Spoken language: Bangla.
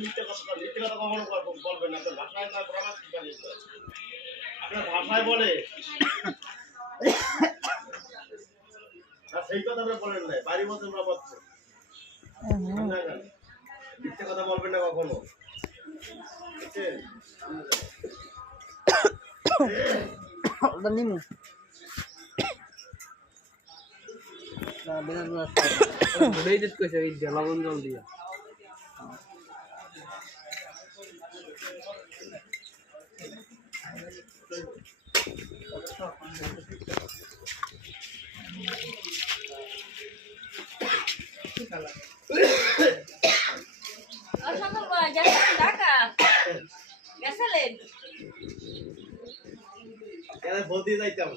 মিথ্যে কথা কখনো বলবেন না। আপনার ভাষায় না প্রমাণ কি জানেন? আপনার ভাষায় বলে আর সেই কথা আপনি বলেন নাই, বাড়ি বলছেন না বলছেন। মিথ্যে কথা বলবেন না কখনো। ওটা নিমু না বিনা না বলেই দিত কইছে এই লবণ জল দিয়া অসংখ্য গেছেন ঢাকা গেছিলেন বলতে যাইতাম